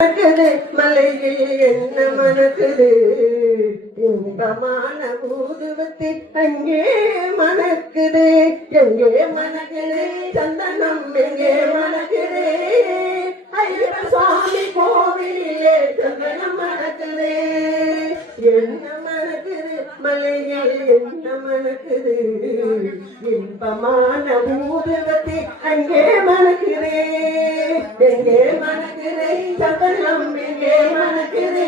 மலையில் என்ன மணக்குது இன்பமான ஊதுவத்தில் அங்கே மணக்குது எங்கே மணக்குது சந்தனம் எங்கே மணக்குது ஐயப்பன் சுவாமி கோவிலே சந்தனம் மணக்குது என்ன மணக்குது மலையில் என்ன மணக்குது இன்பமான ஊதுவத்தில் அங்கே மணக்குது எங்கே மணக்குது சந்தனம் எங்கே மணக்குது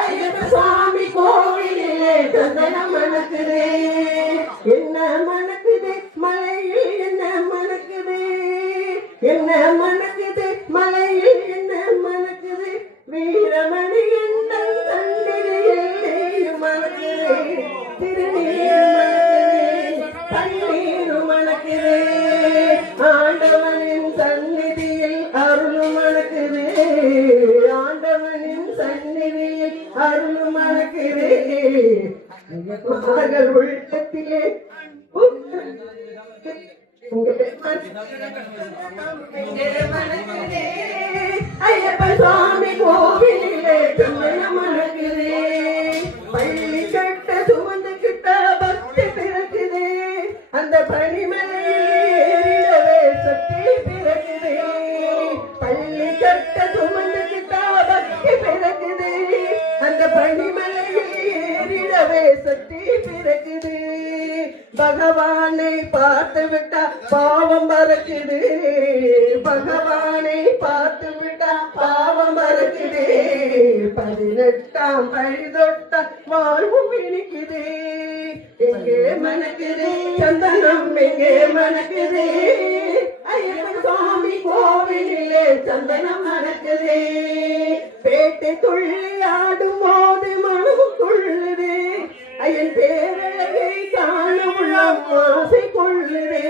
ஐயப்ப சுவாமி கோவிலே சந்தனம் மணக்குது என்ன மணக்குது மலையில் என்ன மணக்குது என்ன மணக்குது மலையில் என்ன மணக்குது வீரமணி எண்ணம் தண்ணீரில் மணக்குது திருநீர் மணக்குது தண்ணீர் மணக்குது ஆண்டவனின் சந்நிதியில் அருள் மணக்குது ஆண்டவனின் சந்நிதியில் அருள் மணக்குது மகள் உள்ளத்திலே ஐயப்பன் சுவாமி கோவிலே சந்தனம் மணக்குது பள்ளி கட்ட சுமந்து கிட்ட பக்தி பிறக்குது அந்த பனிமலையிலே சக்தி பிறக்குது பள்ளி கட்ட சுமந்து கிட்ட பக்தி பிறக்குது அந்த பனிமலையிலே சக்தி பிறக்குது பகவானை பார்த்து விட்டா பாவம் பறக்குது பகவானை பார்த்து விட்டா பாவம் பறக்குது 18ஆம் பழி தொட்ட வாழ்வும் இனிக்குது எங்கே மணக்குது சந்தனம் எங்கே மணக்குது ஐயப்பன் சுவாமி கோவிலே சந்தனம் மணக்குது பேட்டை துள்ளி ஆடும் போது மனம் கொள்ளுது ஐயன் பேரழகை காண உள்ளம் ஆசை கொள்ளுதே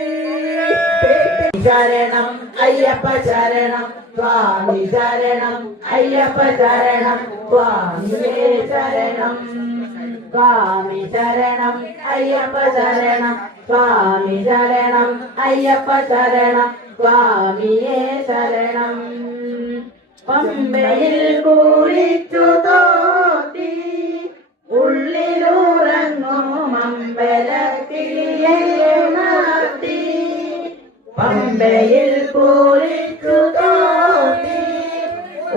சரணம் ஐயப்ப சரணம் சுவாமி சரணம் ஐயப்ப சரணம் சுவாமியே சரணம் சுவாமி சரணம் ஐயப்ப சரணம் சுவாமி சரணம் ஐயப்ப சரணம் சுவாமியே சரணம் പമ്പയിൽ കുളിച്ചു തോട്ടി ഉള്ളിലുറങ്ങും അമ്പലത്തിലെ നാട്ടി പമ്പയിൽ കുളിച്ചു തോട്ടി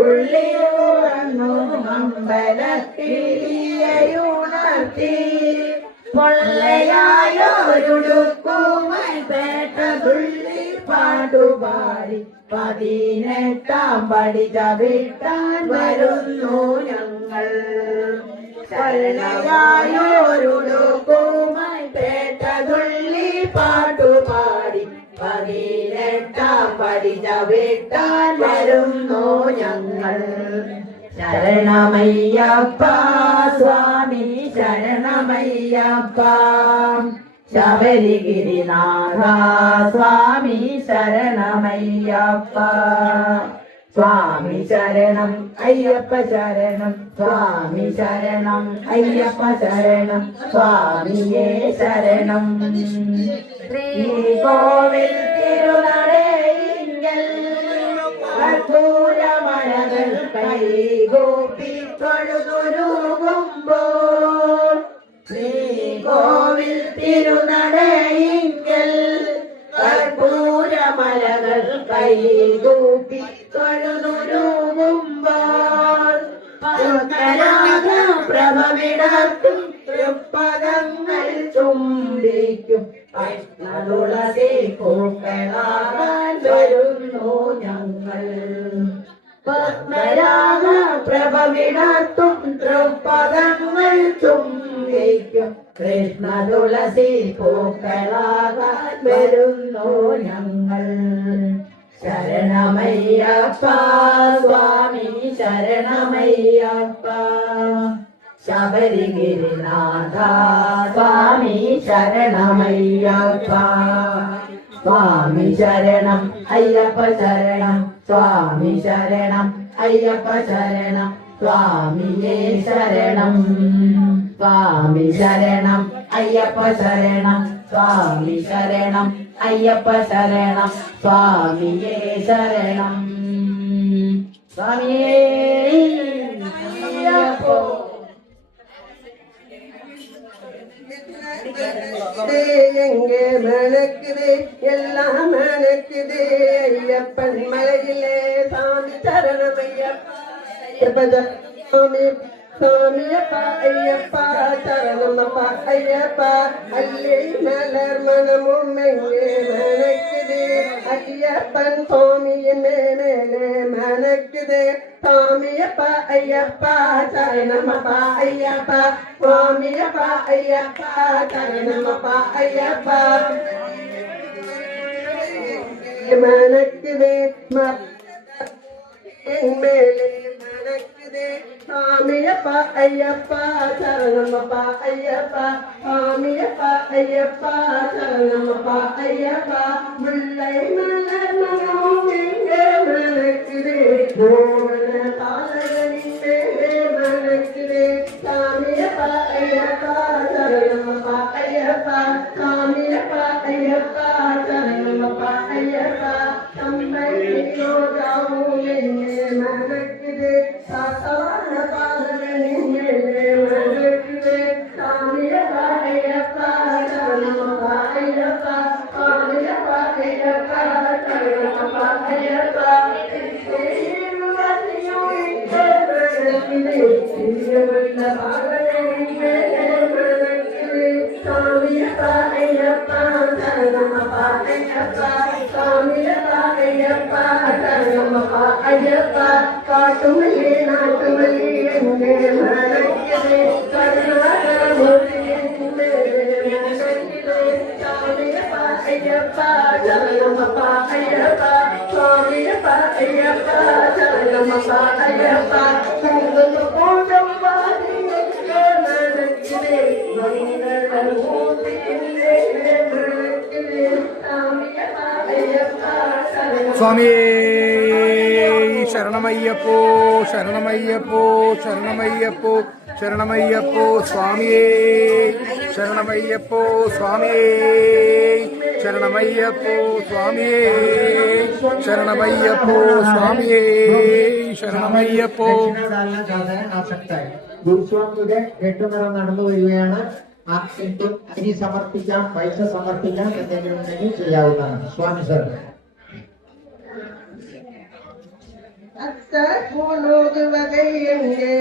ഉള്ളിലുറങ്ങും അമ്പലത്തിലുണർത്തി പൊള്ളയായൊരുടുക്കുമായി പേട്ട തുള്ളി പാടുപാടി 18ആം പടി ചവിട്ടാൻ വരുന്നു ഞങ്ങൾ പൊള്ളയായൊരുടുക്കുമായി പേട്ട തുള്ളി പാടുപാടി 18ആം പടി ചവിട്ടാൻ വരുന്നു ഞങ്ങൾ ശരണമയ്യപ്പ സ്വാമി ശരണമയ്യപ്പ ശബരിഗിരിനാഥ സ്വാമി ശരണമയ്യപ്പ സ്വാമി ശരണം അയ്യപ്പ ശരണം സ്വാമി ശരണം അയ്യപ്പ ശരണം സ്വാമിയേ ശരണം ശ്രീകോവിൽ തിരുനടയിങ്കൽ കർപ്പൂരമഴകൾ കൈകൂപ്പി തൊഴുതുരുകുമ്പോൾ ശ്രീകോവിൽ തിരുനടയിങ്കൽ കർപ്പൂരമലകൾ കൈകൂപ്പി തൊഴുതുരുകുമ്പോൾ പ്രഭവിടർത്തും തൃപ്പദങ്ങൾ ചുംബിക്കും തുളസി പൂക്കളാകാൻ വരുന്നു ഞങ്ങൾ പത്മരാഗ പ്രഭവിടർത്തും തൃപ്പദങ്ങൾ ചുംബിക്കും കൃഷ്ണ തുളസി പൂക്കളാകാൻ വരുന്നു ഞങ്ങൾ ശരണമയ്യപ്പ സ്വാമി ശരണമയ്യപ്പ ശബരിഗിരിനാഥ സ്വാമി ശരണമയ്യപ്പ സ്വാമി ശരണം അയ്യപ്പ ശരണം സ്വാമി ശരണം അയ്യപ്പ ശരണം സ്വാമിയേ ശരണം സ്വാമി ശരണം അയ്യപ്പ ശരണം സ്വാമി ശരണം അയ്യപ്പ ശരണം സ്വാമിയേ ശരണം சுவாமியே ஐயப்போ. எங்கே மணக்குது எல்லாம் மணக்குது ஐயப்பன் மலையிலே சாமி சரணம் ஐயப்பா சாமி சாமியப்பா ஐயப்பா சரணமப்பா ஐயப்பா அல்லி மலர் மனமும் எங்கே மணக்குது ஐயப்பன் சுவாமியின் மேலே மணக்குது சாமியப்பா ஐயப்பா சரணமப்பா ஐயப்பா சுவாமியப்பா ஐயப்பா சரணமப்பா ஐயப்பா மணக்குது என் மேலே மணக்குது சாமியப்பா ஐயப்பா சரணமப்பா ஐயப்பா சாமியப்பா ஐயப்பா சரணமப்பா ஐயப்பா முல்லை மலர் மனம் எங்கே மணக்குது மோகன தாளரின் மேலே மணக்குது சாமியப்பா ஐயப்பா சரணமப்பா ஐயப்பா சாமியப்பா ஐயப்பா சரணமப்பா ஐயப்பா தம்மை யோகாவும் எங்கே மணக்குது சாத்தவான பாதலின் மேலே மணக்குது சாமியப்பா ஐயப்பா சரணமப்பா ஐயப்பா சாமியப்பா ஐயப்பா சரணமப்பா ஐயப்பா சாமியப்பா ஐயப்பா சரணமப்பா ஐயப்பா சாமியப்பா ஐயப்பா சரணமப்பா ஐயப்பா காட்டுமல்லி நாட்டுமல்லி எங்கே மணக்குது கருணாகரமூர்த்தி எங்கே மணக்குது சாமியப்பா ஐயப்பா சரணமப்பா ஐயப்பா சாமியப்பா ஐயப்பா சரணமப்பா ஐயப்பா குங்கும கூட்டம் வாரி எங்கே மணக்குது மங்களமூர்த்தி எங்கே மணக்குது சாமியப்பா ஐயப்பா சுவாமியே சரணமையப்போ சரணமையப்போ சரணமையப்போ சரணமையப்போ சுவாமியே சரணமையப்போ சுவாமியே சரணமையப்போ சுவாமியே ശരണമയ്യപ്പോ സ്വാമിയേ ശരണമയ്യപ്പോ. ഗുരുസ്വാമിയുടെ കെട്ടുനിറം നടന്നു വരികയാണ്. ആ കെട്ടിൽ അരി സമർപ്പിക്കാം, പൈസ സമർപ്പിക്കാം, എന്തെങ്കിലും ഉണ്ടെങ്കിൽ ചെയ്യാവുന്നതാണ്. സ്വാമി സർ. அத்த பூலோகு வகை எங்கே